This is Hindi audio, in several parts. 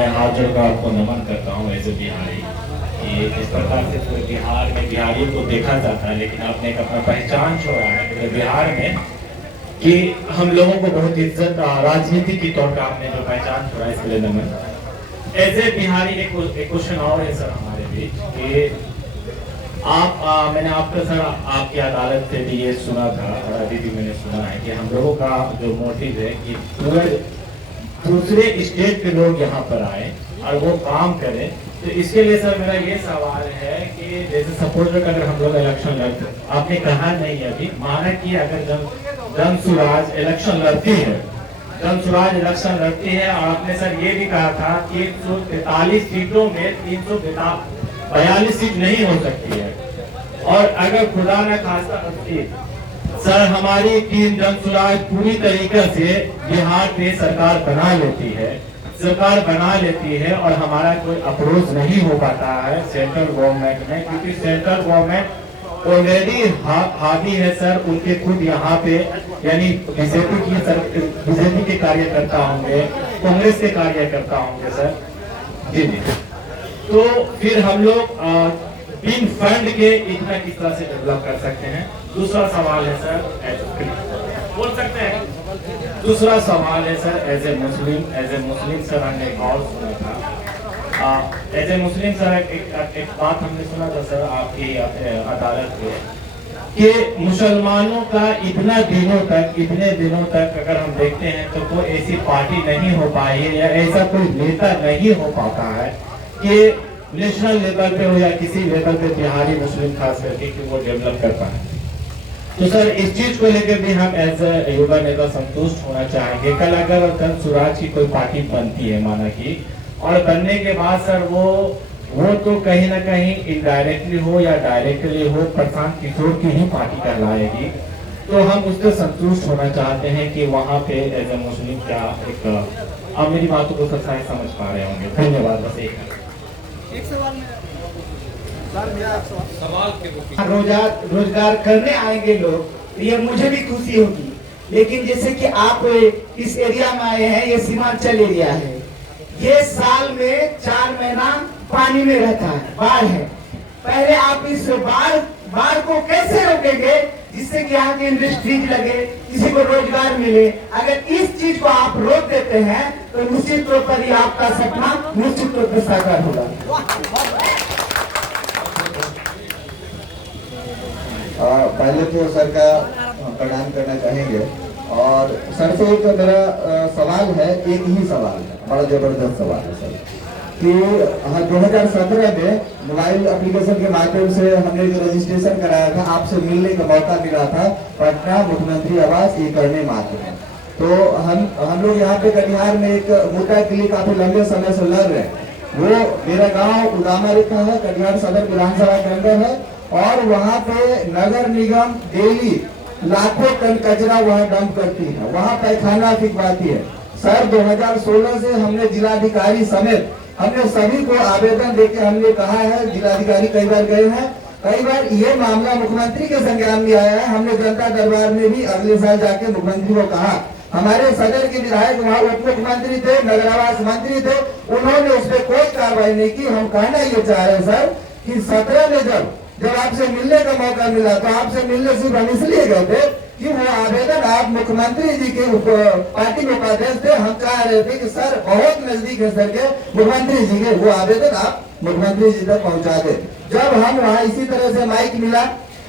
मैं हाथ जोड़कर आपको नमन करता हूँ एज ए बिहारी कि इस प्रकार से पूरे बिहार में बिहारियों को देखा जाता है, लेकिन आपने एक अपना पहचान छोड़ा है पूरे बिहार में कि हम लोगों को बहुत इज्जत राजनीति के तौर पर आपने जो पहचान छोड़ा है, इसके लिए नमन। एज ए बिहारी एक क्वेश्चन और है सर हमारे बीच कि मैंने आपका सर आपकी अदालत से भी ये सुना था और अभी भी मैंने सुना है कि हम लोगों का जो मोटिव है कि पूरे दूसरे स्टेट के लोग यहाँ पर आए और वो काम करें। तो इसके लिए सर मेरा ये सवाल है कि जैसे सपोज अगर हम लोग इलेक्शन लड़ते, आपने कहा नहीं अभी, माना कि अगर धनसुराज इलेक्शन लड़ती है, धनसुराज इलेक्शन लड़ती है और आपने सर ये भी कहा था कि 143 सीटों में 342 सीट नहीं हो सकती है, और अगर खुदा न खास्ता सर हमारी टीम धनसुराज पूरी तरीके से बिहार में सरकार बना लेती है और हमारा कोई अप्रोच नहीं हो पाता है सेंट्रल गवर्नमेंट में, क्योंकि सेंट्रल गवर्नमेंट ऑलरेडी हावी है सर, उनके खुद यहाँ पे यानी बीजेपी के कार्यकर्ता होंगे, कांग्रेस के कार्यकर्ता होंगे सर जी। तो फिर हम लोग बिन फंड के इतना किस तरह से डेवलप कर सकते हैं। दूसरा सवाल है सर, बोल सकते हैं, दूसरा सवाल है sir as a Muslim sir हमने एक और सुना था, एज ए मुस्लिम सर एक बात हमने सुना था सर आपकी अदालत में कि मुसलमानों का इतने दिनों तक अगर हम देखते हैं तो कोई ऐसी पार्टी नहीं हो पाई है या ऐसा कोई नेता नहीं हो पाता है कि नेशनल लेवल पे हो या किसी लेवल पे बिहारी मुस्लिम खास करके कि वो डेवलप कर पाए। तो सर इस चीज को लेकर भी हम एज ए युवा नेता संतुष्ट होना चाहेंगे। कल अगर धनसुराज की कोई पार्टी बनती है माना की, और बनने के बाद सर वो तो कहीं ना कहीं इनडायरेक्टली हो या डायरेक्टली हो प्रशांत किशोर की ही पार्टी कहलाएगी, तो हम उससे संतुष्ट होना चाहते हैं कि वहाँ पे एज ए मुस्लिम क्या एक आप मेरी बातों को सब शायद समझ पा रहे होंगे। धन्यवाद। बस एक सवाल रोजगार करने आएंगे लोग, तो ये मुझे भी खुशी होगी, लेकिन जैसे कि आप इस एरिया में आए हैं, ये सीमांचल एरिया है, ये साल में 4 महीना पानी में रहता है, बाढ़ है। पहले आप इस बाढ़ को कैसे रोकेंगे जिससे कि यहाँ की इंडस्ट्रीज लगे, किसी को रोजगार मिले। अगर इस चीज को आप रोक देते हैं तो निश्चित तौर पर ही आपका सपना निश्चित तौर पर साकार होगा। पहले तो सर का प्रणाम करना चाहेंगे, और सर से एक मेरा सवाल है, एक ही सवाल है, बड़ा जबरदस्त सवाल है सर कि 2017 में मोबाइल एप्लीकेशन के माध्यम से हमने जो रजिस्ट्रेशन कराया था, आपसे मिलने का मौका मिला था पटना मुख्यमंत्री आवास ये करने मात्र में। तो हम लोग यहाँ पे कटिहार में एक मुद्दा के लिए काफी लंबे समय से लड़ रहे हैं। वो मेरा गांव उदामा रेखा है, कटिहार सदर विधानसभा के अंदर है, और वहाँ पे नगर निगम डेली लाखों टन कचरा वहाँ डंप करती है, वहाँ पैखाना फिकवाती है। सर 2016 से हमने जिलाधिकारी समेत हमने सभी को आवेदन देके हमने कहा है, जिलाधिकारी कई बार गए हैं, कई बार ये मामला मुख्यमंत्री के संज्ञान में आया है। हमने जनता दरबार में भी अगले साल जाके मुख्यमंत्री को कहा। हमारे सदर के विधायक वहाँ उप मुख्यमंत्री थे, नगर आवास मंत्री थे, उन्होंने उस पर कोई कार्रवाई नहीं की। हम कहना ये चाह रहे हैं सर कि 17 में जब आपसे मिलने का मौका मिला तो आपसे मिलने सिर्फ हम इसलिए गए थे कि वो आवेदन आप मुख्यमंत्री जी के पार्टी में उपाध्यक्ष थे। हम चाह रहे थे कि सर बहुत नजदीक है सर के मुख्यमंत्री जी के, वो आवेदन आप मुख्यमंत्री जी तक पहुंचा दे। जब हम वहाँ इसी तरह से माइक मिला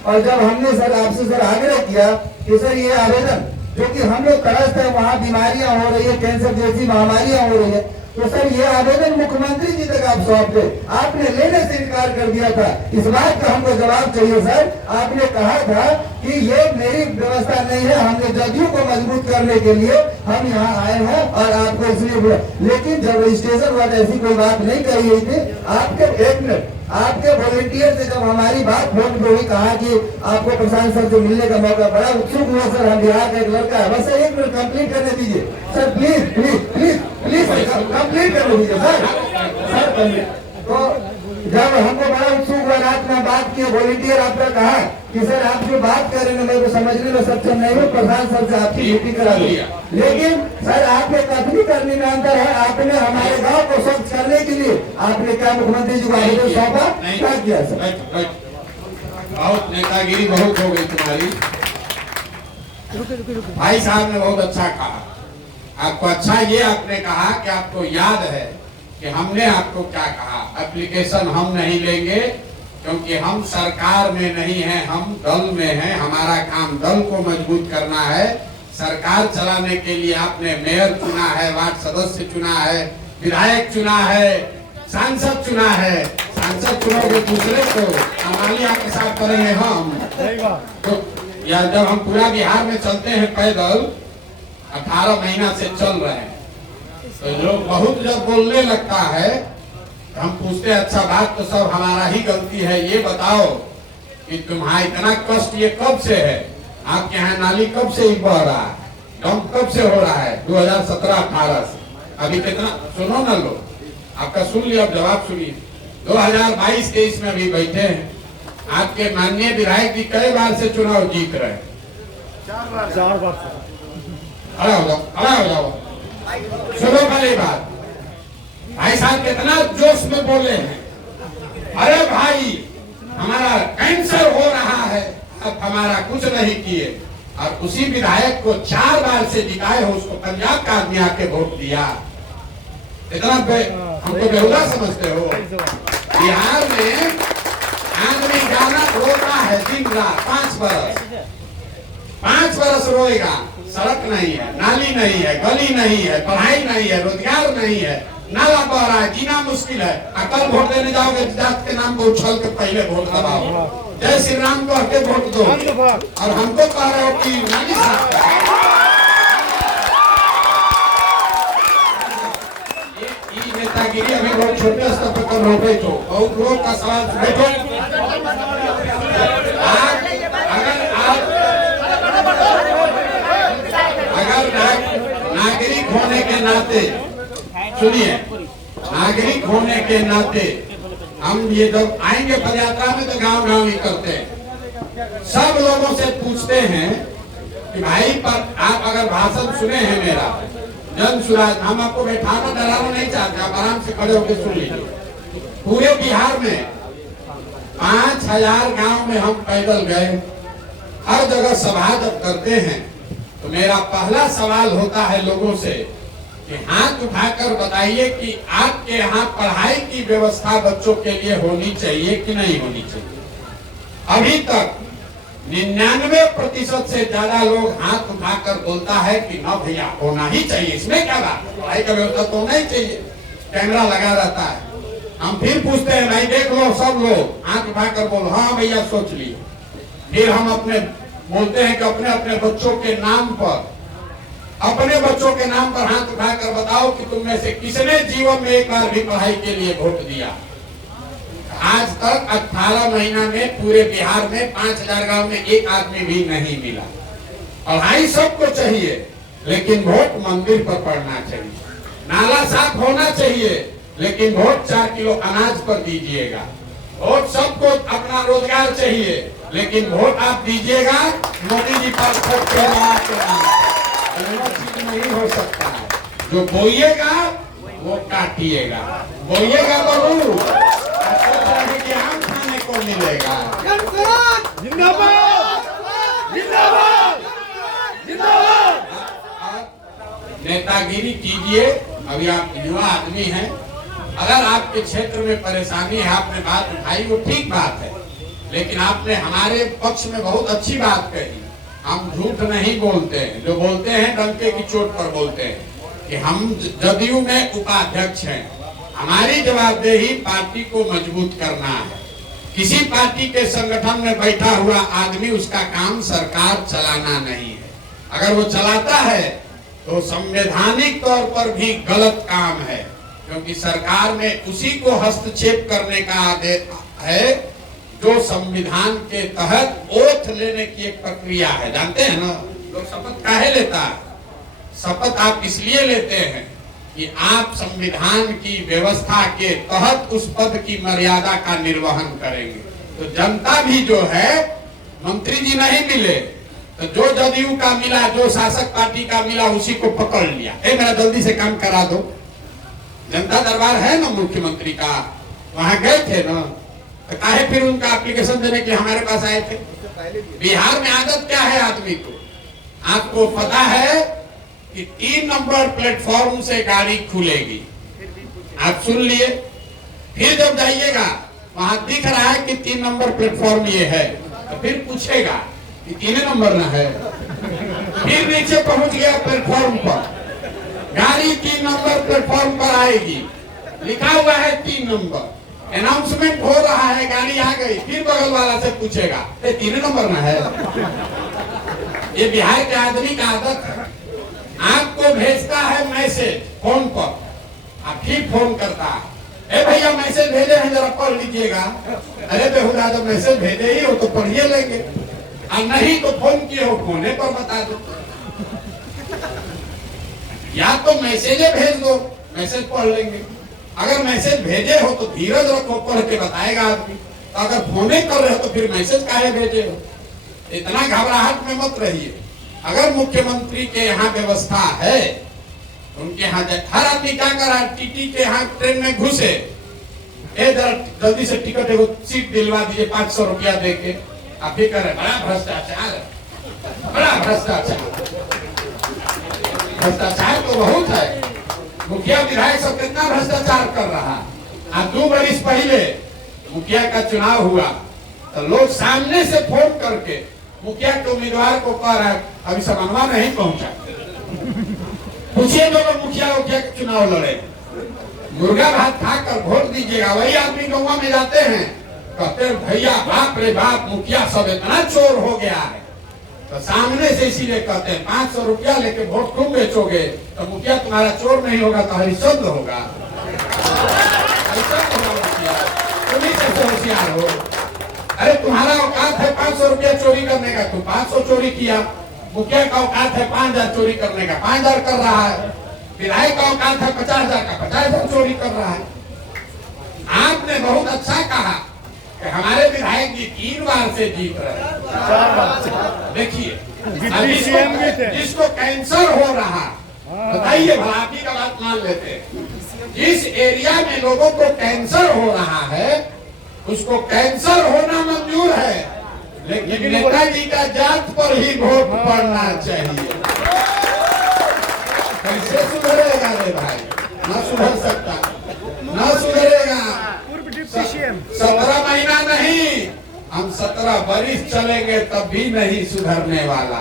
और जब हमने सर आपसे सर आग्रह किया कि सर ये आवेदन जो कि हम लोग त्रस्त है, वहाँ बीमारियां हो रही है, कैंसर जैसी महामारियां हो रही है, तो सर ये आवेदन मुख्यमंत्री जी तक आप सौंप दे। आपने लेने से इनकार कर दिया था। इस बात का हमको जवाब चाहिए सर। आपने कहा था कि ये मेरी व्यवस्था नहीं है, हमने जदयू को मजबूत करने के लिए हम यहाँ आए हैं और आपको इसलिए, लेकिन जब रजिस्ट्रेशन हुआ ऐसी कोई बात नहीं कही गई थी। आपके वॉलंटियर से जब हमारी बात फोन पे हुई, कहा कि आपको प्रशांत सर से मिलने का मौका, बड़ा उत्सुक हुआ सर। हम बिहार का एक लड़का है, बस 1 मिनट कंप्लीट करने दीजिए sir, please please please please complete करने दीजिए सर। तो जब हमको बड़ा उत्सुक हुआ सर आप ना बात किए, वॉलंटियर आपने कहा कि सर आप जो बात कर रहे हैं मैं समझने में सक्षम नहीं हूँ, प्रधान सर से आपकी मीटिंग करा दी। लेकिन सर आपके कथनी करने में अंतर है। आपने हमारे गांव को स्वच्छ करने के लिए आपने क्या मुख्यमंत्री जी को आवेदन सौंपा, क्या किया सर? बहुत नेतागिरी बहुत हो गई तुम्हारी। भाई साहब ने बहुत अच्छा कहा। आपको अच्छा ये आपने कहा कि आपको याद है कि हमने आपको क्या कहा। एप्लीकेशन हम नहीं लेंगे क्योंकि हम सरकार में नहीं है, हम दल में हैं। हमारा काम दल को मजबूत करना है। सरकार चलाने के लिए आपने मेयर चुना है, वार्ड सदस्य चुना है, विधायक चुना है, सांसद चुना है। सांसद चुनोगे दूसरे को, अमालिया के साथ करेंगे हम। तो या जब हम पूरा बिहार में चलते हैं पैदल, 18 महीना से चल रहे हैं, तो लोग बहुत जब बोलने लगता है तो हम पूछते हैं अच्छा बात तो सब हमारा ही गलती है, ये बताओ कि तुम्हारा इतना कष्ट ये कब से है? आपके यहाँ नाली कब से बह रहा है? डंप कब से हो रहा है? 2017-18 से। अभी कितना, सुनो ना लोग, आपका सुन लिया, अब जवाब सुनिए। 2022-23 में अभी बैठे हैं। आपके माननीय विधायक जी कई बार से चुनाव जीत रहे हैं। 4 बार। खड़ा हो जाओ। सुनो पहली बात, भाई साहब कितना जोश में बोले हैं। अरे भाई हमारा कैंसर हो रहा है, अब हमारा कुछ नहीं किए। और उसी विधायक को 4 बार से जिताए हो, उसको पंजाब का आदमी आके वोट दिया। इतना हमको बेहुदा समझते हो? बिहार में आदमी गाना रोता है दिन रात 5 बरस रोएगा। सड़क नहीं है, नाली नहीं है, गली नहीं है, पढ़ाई नहीं है, रोजगार नहीं है, नाला बह रहा है, जीना मुश्किल है। कल वोट देने जाओगे, जात के नाम को उछल के पहले वोट दबाओ, जय श्री राम कह के वोट दो, और हमको कह रहे हो कि नाली साफ। ये नेतागिरी अभी बहुत छोटे स्तर पर कर रहे हो। बहुत लोग का सवाल बैठो। नागरिक होने के नाते, सुनिए, नागरिक होने के नाते हम ये जब आएंगे पदयात्रा में तो गांव गांव ही करते हैं। सब लोगों से पूछते हैं कि भाई पर आप अगर भाषण सुने हैं मेरा जन सुराज, हम आपको बैठाना डराना नहीं चाहते, आप आराम से खड़े होकर सुन लीजिए। पूरे बिहार में 5000 गांव में हम पैदल गए। हर जगह सभा जब करते हैं तो मेरा पहला सवाल होता है लोगों से कि हाथ उठाकर बताइए कि आपके यहाँ पढ़ाई की व्यवस्था बच्चों के लिए होनी चाहिए कि नहीं होनी चाहिए। अभी तक 99% से ज्यादा लोग हाथ उठाकर बोलता है कि ना भैया होना ही चाहिए, इसमें क्या बात है, पढ़ाई का व्यवस्था तो होना ही चाहिए। कैमरा लगा रहता है। हम फिर पूछते हैं भाई देख लो, सब लोग हाथ उठाकर बोलो हाँ भैया सोच लिए। फिर हम अपने बोलते हैं कि अपने अपने बच्चों के नाम पर, अपने बच्चों के नाम पर हाथ उठाकर बताओ कि तुम में से किसने जीवन में एक बार भी पढ़ाई के लिए वोट दिया। आज तक 18 महीना में पूरे बिहार में 5000 गांव में एक आदमी भी नहीं मिला। पढ़ाई सबको चाहिए, लेकिन वोट मंदिर पर पड़ना चाहिए। नाला साफ होना चाहिए, लेकिन वोट 4 किलो अनाज पर दीजिएगा। वोट सबको अपना रोजगार चाहिए, लेकिन वोट आप दीजिएगा मोदी जी पर के नाम। चीज नहीं हो सकता है। जो बोइएगा वो काटिएगा, बोइएगा बबू कि आम खाने को मिलेगा। जिंदाबाद जिंदाबाद जिंदाबाद। नेतागिरी कीजिए। अभी आप युवा आदमी हैं, अगर आपके क्षेत्र में परेशानी है, आपने बात उठाई, वो ठीक बात है, लेकिन आपने हमारे पक्ष में बहुत अच्छी बात कही। हम झूठ नहीं बोलते हैं, जो बोलते हैं डंके की चोट पर बोलते हैं कि हम जदयू में उपाध्यक्ष हैं। हमारी जवाबदेही पार्टी को मजबूत करना है। किसी पार्टी के संगठन में बैठा हुआ आदमी, उसका काम सरकार चलाना नहीं है। अगर वो चलाता है तो संवैधानिक तौर पर भी गलत काम है, क्योंकि सरकार में उसी को हस्तक्षेप करने का आदेश है जो संविधान के तहत ओथ लेने की एक प्रक्रिया है। जानते हैं ना लोग शपथ काहे लेता है? शपथ आप इसलिए लेते हैं कि आप संविधान की व्यवस्था के तहत उस पद की मर्यादा का निर्वहन करेंगे। तो जनता भी जो है, मंत्री जी नहीं मिले तो जो जदयू का मिला, जो शासक पार्टी का मिला, उसी को पकड़ लिया। मेरा जल्दी से काम करा दो। जनता दरबार है ना मुख्यमंत्री का, वहां गए थे ना, तो काहे फिर उनका एप्लीकेशन देने के हमारे पास आए थे? बिहार में आदत क्या है आदमी को, आपको पता है कि 3 नंबर प्लेटफॉर्म से गाड़ी खुलेगी, आप सुन लिए। फिर जब जाइएगा वहां दिख रहा है कि 3 नंबर प्लेटफॉर्म ये है, तो फिर पूछेगा कि 3 नंबर ना है। फिर नीचे पहुंच गया प्लेटफॉर्म पर, गाड़ी 3 नंबर प्लेटफॉर्म पर आएगी, लिखा हुआ है 3 नंबर, अनाउंसमेंट हो रहा है, गाड़ी आ गई, फिर बगल वाला से पूछेगा 3 नंबर ना है। ये बिहार के आदमी का आदत है। आपको भेजता है मैसेज फोन पर, आप फिर फोन करता है, भैया मैसेज भेजे हैं, जरा पढ़ लीजिएगा। अरे बेहुदा, जब मैसेज भेजे ही हो तो पढ़िए लेंगे, और नहीं तो फोन किए हो, फोने पर बता दो। या तो मैसेज भेज दो, मैसेज पढ़ लेंगे। अगर मैसेज भेजे हो तो धीरज रखो, पढ़ के बताएगा आदमी। तो अगर फोने कर रहे हो तो फिर मैसेज काहे भेजे हो? इतना घबराहट में मत रहिए। अगर मुख्यमंत्री के यहाँ व्यवस्था है, उनके यहाँ हर आदमी क्या कर रहा है, टीटी के यहाँ ट्रेन में घुसे, जरा जल्दी से टिकट एगो सीट दिलवा दीजिए 500 रुपया दे के। आप भी कर रहे, बड़ा भ्रष्टाचार, बड़ा भ्रष्टाचार। भ्रष्टाचार तो बहुत है, मुखिया विधायक सब कितना भ्रष्टाचार कर रहा। आज 2 वर्ष पहले मुखिया का चुनाव हुआ तो लोग सामने से फोन करके मुखिया के उम्मीदवार को कह रहा है, अभी समन्वय नहीं पहुंचा, पूछिए लोग मुखिया के चुनाव लड़े, मुर्गा भात खाकर वोट दीजिएगा। वही आदमी गाँव में जाते हैं, कहते हैं भैया बाप रे बाप, मुखिया सब इतना चोर हो गया है। तो सामने से इसीलिए कहते हैं 500 रुपया लेके वोट तुम बेचोगे तो मुखिया तुम्हारा चोर नहीं होगा तो हरिश्चंद्र होगा। तुम ही कैसे होशियार हो? अरे तुम्हारा औकात है 500 रुपया चोरी करने का, तुम 500 चोरी किया। मुखिया का औकात है 5000 चोरी करने का, 5000 कर रहा है। विधायक का औकात है 50,000 का, 50,000 चोरी कर रहा है। आपने बहुत अच्छा कहा कि हमारे विधायक जी 3 बार से जीत रहे हैं। देखिए जिसको कैंसर हो रहा, बताइए भला, आप ही का बात मान लेते हैं। जिस एरिया में लोगों को कैंसर हो रहा है, उसको कैंसर होना मंजूर है, लेकिन नेताजी का जात पर ही वोट पड़ना चाहिए। कैसे सुधरेगा रे भाई? न सुधर सकता, न सुधरेगा। 17 महीना नहीं, हम 17 वर्ष चलेंगे तब भी नहीं सुधरने वाला,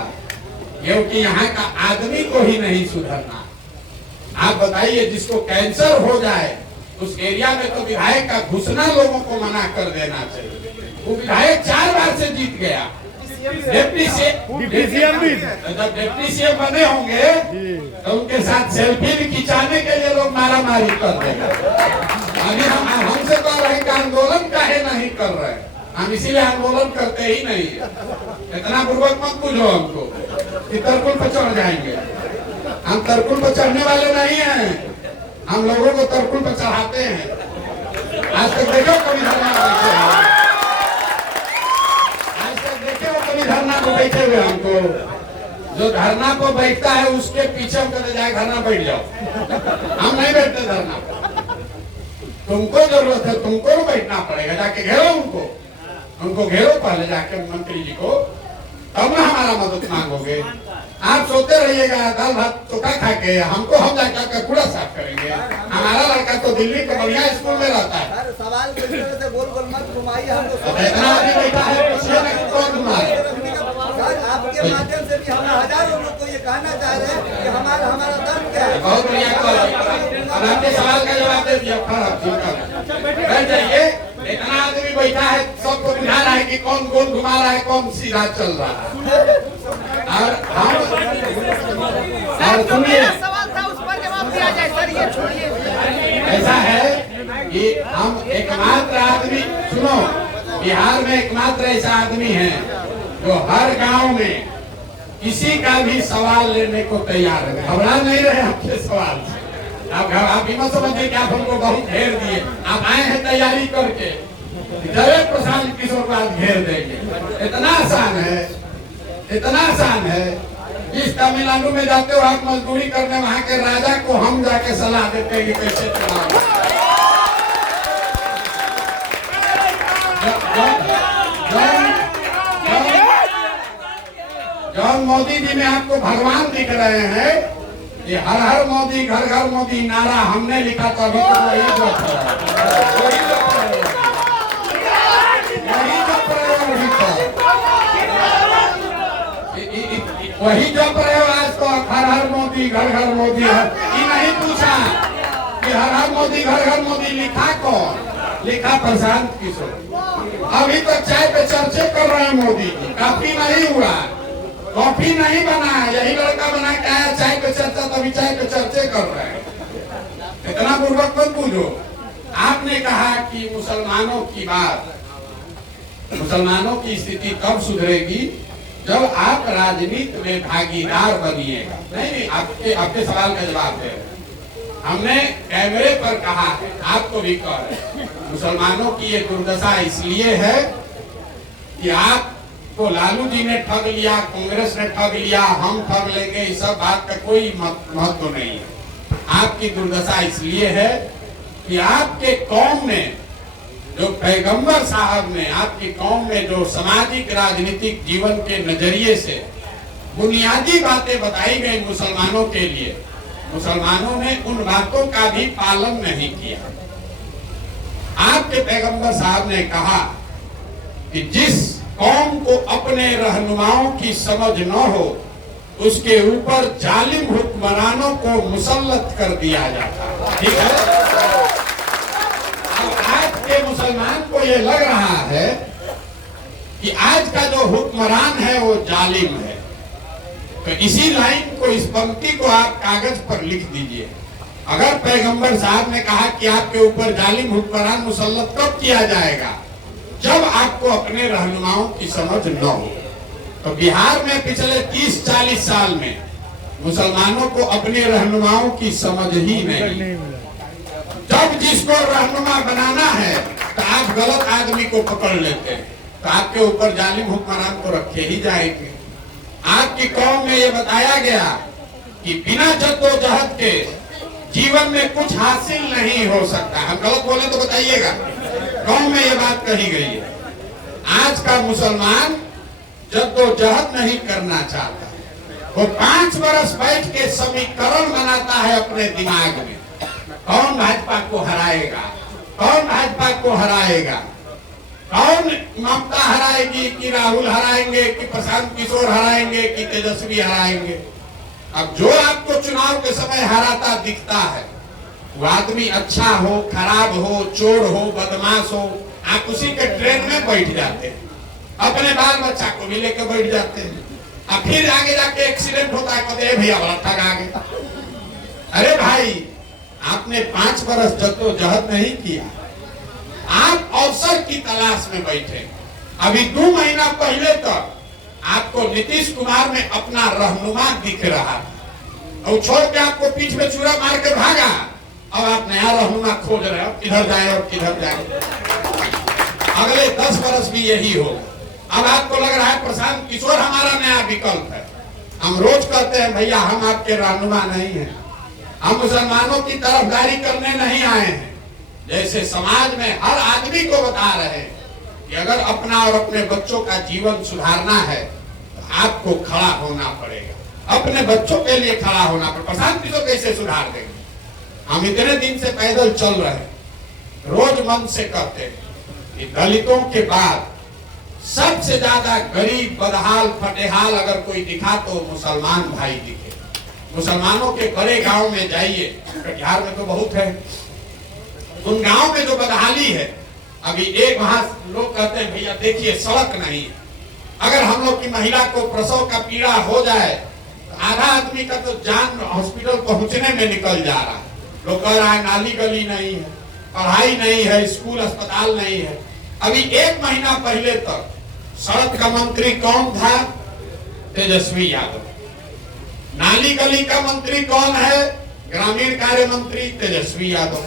क्योंकि यहाँ का आदमी को ही नहीं सुधरना। आप बताइए, जिसको कैंसर हो जाए उस एरिया में तो विधायक का घुसना लोगों को मना कर देना चाहिए। वो विधायक 4 बार से जीत गया। डिप्टी सीएम भी, जब डिप्टी सीएम बने होंगे तो उनके साथ सेल्फी भी खिंचाने के लिए लोग मारा मारी कर देंगे। अभी हमसे कह रहे हैं कि आंदोलन काहे नहीं कर रहे, हम इसीलिए आंदोलन करते ही नहीं है। इतना पूर्वक मत पूछो हमको कि तरकुल पर चढ़ जाएंगे। हम तरकुल पर चढ़ने वाले नहीं हैं, हम लोगों को तरकुल पर चढ़ाते हैं। आज तक देखो कभी धरना बैठे हैं, आज तक देखे हो कभी धरना को बैठे हुए? हमको जो धरना को बैठता है उसके पीछे हम कहते जाए धरना बैठ जाओ, हम नहीं बैठते धरना पर। तुमको जरूरत है, तुमको बैठना पड़ेगा, जाके घेरो उनको घेरो पहले जाके मंत्री जी को, तब ना हमारा मदद मांगोगे। आप सोते रहिएगा दाल भात चोखा खा के, हमको हम जाकर कूड़ा साफ करेंगे। हमारा लड़का तो दिल्ली के बढ़िया स्कूल में रहता है। सवाल से गोल गोल मत घुमाइए, इतना आदमी बैठा है, पूछिए ना कि कौन घुमाए। आपके माध्यम से भी हम हजारों लोग को ये कहना चाह रहे हैं कि हमारा दर्द क्या है। बहुत बढ़िया कॉल, आपके सवाल का जवाब दे दिया। बैठ जाइए। इतना आदमी बैठा है, सबको बुझा रहा है कि कौन गोल घुमा रहा है, कौन सीधा चल रहा है। और हम सवाल था, उस पर जवाब दिया जाए सर, ये छोड़िए। ऐसा है कि हम एकमात्र आदमी, सुनो, बिहार में एकमात्र ऐसा आदमी है जो हर गांव में किसी का भी सवाल लेने को तैयार है। घबरा नहीं रहे आपके सवाल से। आप भी मत समझिए कि आप हमको बहुत घेर दिए। आप आए हैं तैयारी करके, जरूर प्रशांत किशोर बाद घेर देंगे। इतना आसान है, इतना आसान है। जिस तमिलनाडु में जाते हो आप मजदूरी करने, वहां के राजा को हम जाके सलाह देते हैं कि कैसे चुनाव। जॉन मोदी जी में आपको भगवान दिख रहे हैं। ये हर हर मोदी, घर घर मोदी नारा हमने लिखा था, अभी तो वही जो वही जप रहे हो आज तो। हर हर मोदी, घर घर मोदी। ये नहीं पूछा कि हर हर मोदी, घर घर मोदी लिखा कौन? लिखा प्रशांत किशोर। अभी तक चाय पे चर्चे कर रहे हैं मोदी जी, काफी नहीं हुआ, कॉफी नहीं बना, यही लड़का बना के आया चाय पे चर्चा, तभी चाय पे चर्चे कर रहे हैं। इतना पूर्वक मत पूछो। आपने कहा कि मुसलमानों की बात, मुसलमानों की स्थिति तब सुधरेगी जब आप राजनीति में भागीदार बनिएगा। नहीं, आपके सवाल का जवाब है। हमने कैमरे पर कहा है, आपको भी कह रहे, मुसलमानों की ये दुर्दशा इसलिए है कि आपको लालू जी ने ठग लिया, कांग्रेस ने ठग लिया, हम ठग लेंगे, इस सब बात का कोई महत्व नहीं है। आपकी दुर्दशा इसलिए है कि आपके कौम में जो पैगंबर साहब ने, आपकी कौम में जो सामाजिक राजनीतिक जीवन के नजरिए से बुनियादी बातें बताई गई मुसलमानों के लिए, मुसलमानों ने उन बातों का भी पालन नहीं किया। आपके पैगंबर साहब ने कहा कि जिस कौम को अपने रहनुमाओं की समझ न हो, उसके ऊपर जालिम हुक्मरानों को मुसल्लत कर दिया जाता। ठीक है, आज के मुसलमान को यह लग रहा है कि आज का जो हुक्मरान है वो जालिम है। तो इसी लाइन को, इस पंक्ति को आप कागज पर लिख दीजिए। अगर पैगंबर साहब ने कहा कि आपके ऊपर जालिम हुक्मरान मुसल्लत कब किया जाएगा? जब आपको अपने रहनुमाओं की समझ न हो। तो बिहार में पिछले 30-40 साल में मुसलमानों को अपने रहनुमाओं की समझ ही नहीं। जब जिसको रहनुमा बनाना है तो आप गलत आदमी को पकड़ लेते हैं, तो आपके ऊपर जालिम हुक्मरान को रखे ही जाएंगे। आपकी कौम में ये बताया गया कि बिना जद्दोजहद के जीवन में कुछ हासिल नहीं हो सकता। हम गलत बोले तो बताइएगा, कौम में ये बात कही गई है। आज का मुसलमान जद्दोजहद नहीं करना चाहता, वो 5 बरस बैठ के समीकरण बनाता है अपने दिमाग में, कौन भाजपा को हराएगा, कौन भाजपा को हराएगा, कौन ममता हराएगी, कि राहुल हराएंगे, कि प्रशांत किशोर हराएंगे, कि तेजस्वी हराएंगे। अब जो आपको चुनाव के समय हराता दिखता है, वो आदमी अच्छा हो, खराब हो, चोर हो, बदमाश हो, आप उसी के ट्रेन में बैठ जाते हैं, अपने बाल बच्चा को भी लेकर बैठ जाते हैं। अब फिर आगे जाके एक्सीडेंट होता है, कहते भैया बड़ा ठग आ गया। अरे भाई, आपने 5 बरस जद्दोजहद नहीं किया, आप अवसर की तलाश में बैठे। अभी 2 महीना पहले तक आपको नीतीश कुमार में अपना रहनुमा दिख रहा था, और छोड़ के आपको पीठ में चूड़ा मार के भागा। अब आप नया रहनुमा खोज रहे हो, किधर जाए और किधर जाए। अगले 10 बरस भी यही हो। अब आपको लग रहा है प्रशांत किशोर हमारा नया विकल्प है। हम रोज कहते हैं भैया हम आपके रहनुमा नहीं हैं, हम मुसलमानों की तरफदारी करने नहीं आए हैं। जैसे समाज में हर आदमी को बता रहे हैं कि अगर अपना और अपने बच्चों का जीवन सुधारना है तो आपको खड़ा होना पड़ेगा, अपने बच्चों के लिए खड़ा होना पड़ेगा। प्रशांत किशोर कैसे सुधार देंगे? हम इतने दिन से पैदल चल रहे हैं, रोज मन से कहते हैं कि दलितों के बाद सबसे ज्यादा गरीब, बदहाल, फटेहाल अगर कोई दिखा तो मुसलमान भाई दिखे। मुसलमानों के बड़े गांव में जाइए, कटिहार में तो बहुत है, उन गांव में जो बदहाली है, अभी एक वहां लोग कहते हैं भैया देखिए सड़क नहीं है। अगर हम लोग की महिला को प्रसव का पीड़ा हो जाए तो आधा आदमी का तो जान हॉस्पिटल पहुंचने में निकल जा रहा है। लोग कह रहा है नाली गली नहीं है, पढ़ाई नहीं है, स्कूल अस्पताल नहीं है। अभी 1 महीना पहले तक सड़क का मंत्री कौन था? तेजस्वी यादव। नाली गली का मंत्री कौन है? ग्रामीण कार्य मंत्री तेजस्वी यादव।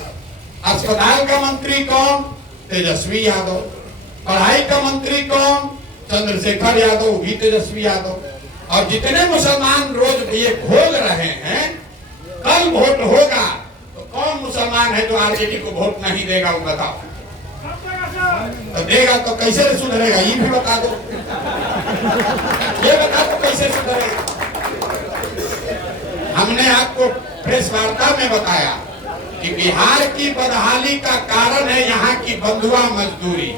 अस्पताल का मंत्री कौन? तेजस्वी यादव। पढ़ाई का मंत्री कौन? चंद्रशेखर यादव, भी तेजस्वी यादव। और जितने मुसलमान रोज ये घोल रहे हैं, कल वोट होगा तो कौन मुसलमान है जो आरजेडी को वोट नहीं देगा, वो बताओ। तो देगा तो कैसे सुधरेगा, ये भी बता दो। ये बता दो कैसे सुधरेगा। हमने आपको प्रेस वार्ता में बताया कि बिहार की बदहाली का कारण है यहाँ की बंधुआ मजदूरी।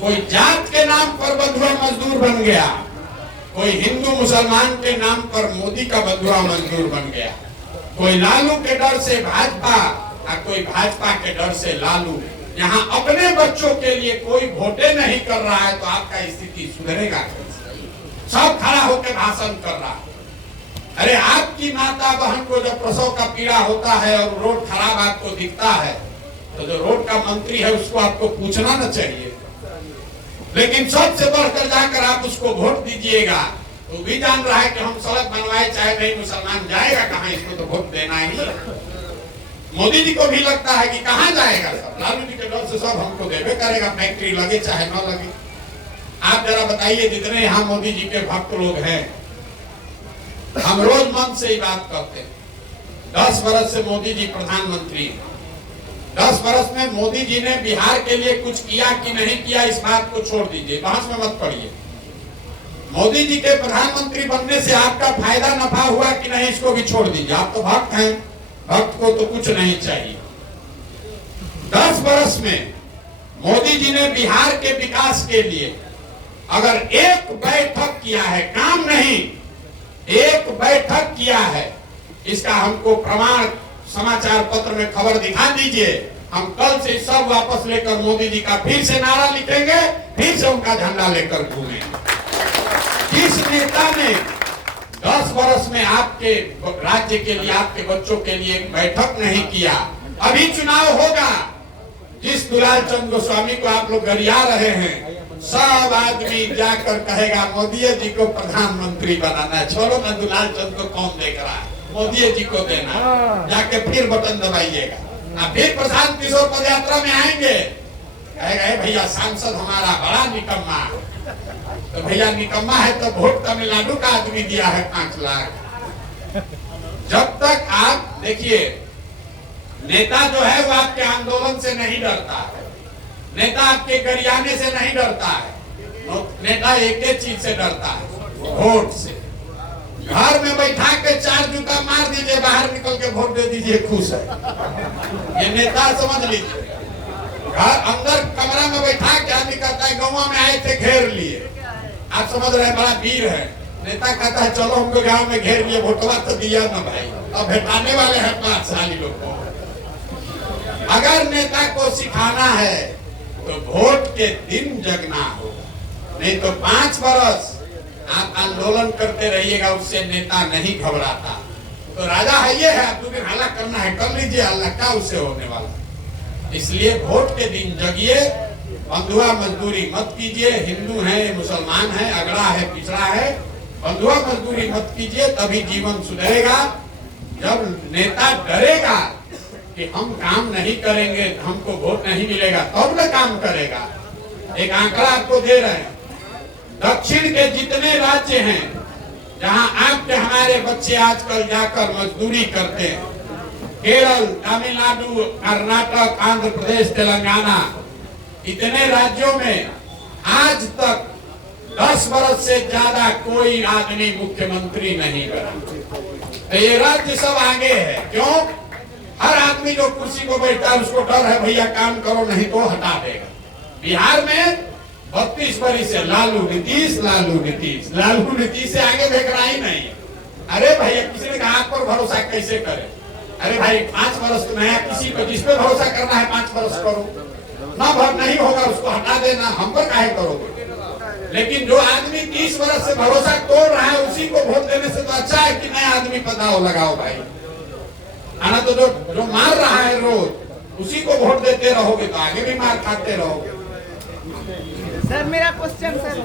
कोई जात के नाम पर बंधुआ मजदूर बन गया, कोई हिंदू मुसलमान के नाम पर मोदी का बंधुआ मजदूर बन गया, कोई लालू के डर से भाजपा और कोई भाजपा के डर से लालू। यहाँ अपने बच्चों के लिए कोई वोटे नहीं कर रहा है तो आपका स्थिति सुधरेगा कैसे? सब खड़ा होकर भाषण कर रहा है। अरे आपकी माता बहन को जब प्रसव का पीड़ा होता है और रोड खराब आपको दिखता है तो जो रोड का मंत्री है उसको आपको पूछना न चाहिए, लेकिन सबसे बढ़कर जाकर आप उसको वोट दीजिएगा। तो भी जान रहा है कि हम सड़क बनवाए चाहे नहीं, मुसलमान जाएगा कहाँ, इसको तो वोट देना ही है। मोदी जी को भी लगता है कि कहाँ जाएगा, सब लालू जी के डर से सब हमको देवे करेगा, फैक्ट्री लगे चाहे न लगे। आप जरा बताइए, जितने यहाँ मोदी जी के भक्त लोग हैं, हम रोज मन से ही बात करते हैं। 10 वर्ष से मोदी जी प्रधानमंत्री हैं। 10 वर्ष में मोदी जी ने बिहार के लिए कुछ किया कि नहीं किया, इस बात को छोड़ दीजिए, बहस में मत पड़िए। मोदी जी के प्रधानमंत्री बनने से आपका फायदा नफा हुआ कि नहीं, इसको भी छोड़ दीजिए। आप तो भक्त हैं, भक्त को तो कुछ नहीं चाहिए। 10 वर्ष में मोदी जी ने बिहार के विकास के लिए अगर एक बैठक किया है, काम नहीं, एक बैठक किया है, इसका हमको प्रमाण समाचार पत्र में खबर दिखा दीजिए। हम कल से सब वापस लेकर मोदी जी का फिर से नारा लिखेंगे, फिर से उनका झंडा लेकर घूमेंगे। किस नेता ने 10 वर्ष में आपके राज्य के लिए, आपके बच्चों के लिए एक बैठक नहीं किया? अभी चुनाव होगा, जिस दुलाल चंद गोस्वामी को आप लोग गरिया रहे हैं, सब आदमी जाकर कहेगा मोदी जी को प्रधानमंत्री बनाना है। छोड़ो ना, दुलाल चंद को कौन देख रहा है, मोदी जी को देना। जाके फिर बटन दबाइएगा। फिर प्रशांत किशोर पद यात्रा में आएंगे, कहेगा भैया सांसद हमारा बड़ा निकम्मा। तो भैया निकम्मा है तो वोट तमिलनाडु का आदमी दिया है 5 लाख। जब तक आप देखिए, नेता जो है वो आपके आंदोलन से नहीं डरता है, नेता आपके गरियाने से नहीं डरता है। नेता एक ही चीज से डरता है, वोट से। घर में बैठा के 4 जूता मार दीजिए, बाहर निकल के वोट दे दीजिए, खुश है। ये नेता समझ लीजिए। घर अंदर कमरा में बैठा के आदमी कहता है गाँव में आए थे घेर लिए, आप समझ रहे हैं बड़ा वीर है। नेता कहता है चलो हमको गाँव में घेर लिए, वोटवा तो दिया ना भाई, अब भेटाने वाले हैं 5 साल लोग को। अगर नेता को सिखाना है तो वोट के दिन जगना होगा, नहीं तो 5 वर्ष आप आंदोलन करते रहिएगा, उससे नेता नहीं घबराता। तो राजा है ये है, आप 2 दिन हल्ला करना है कर लीजिए, अल्लाह का उससे होने वाला। इसलिए वोट के दिन जगिए, बंधुआ मजदूरी मत कीजिए। हिंदू है, मुसलमान है, अगड़ा है, पिछड़ा है, बंधुआ मजदूरी मत कीजिए, तभी जीवन सुधरेगा। जब नेता डरेगा कि हम काम नहीं करेंगे, हमको वोट नहीं मिलेगा, तब न काम करेगा। एक आंकड़ा आपको दे रहे हैं, दक्षिण के जितने राज्य हैं जहां आपके हमारे बच्चे आजकल जाकर मजदूरी करते हैं, केरल, तमिलनाडु, कर्नाटक, आंध्र प्रदेश, तेलंगाना, इतने राज्यों में आज तक 10 वर्ष से ज्यादा कोई आदमी मुख्यमंत्री नहीं बना। तो ये राज्य सब आगे है। क्यों? हर आदमी जो कुर्सी को बैठता है उसको डर है भैया काम करो नहीं तो हटा देगा। बिहार में 32 वर्ष से लालू नीतीश, लालू नीतीश, लालू नीतीश से आगे देख रहा ही नहीं। अरे भैया किसी ने कहा आप पर भरोसा कैसे करे? अरे भाई 5 वर्ष तो नया किसी को जिसपे भरोसा करना है 5 वर्ष करो, ना भर नहीं होगा उसको हटा देना, हम पर काहे करोगे? लेकिन जो आदमी 30 वर्ष से भरोसा तोड़ रहा है उसी को वोट देने से तो अच्छा है कि नया आदमी पता लगाओ भाई। आना तो जो मार रहा है रोज उसी को वोट देते रहोगे तो आगे भी मार खाते रहोगे। सर मेरा क्वेश्चन सर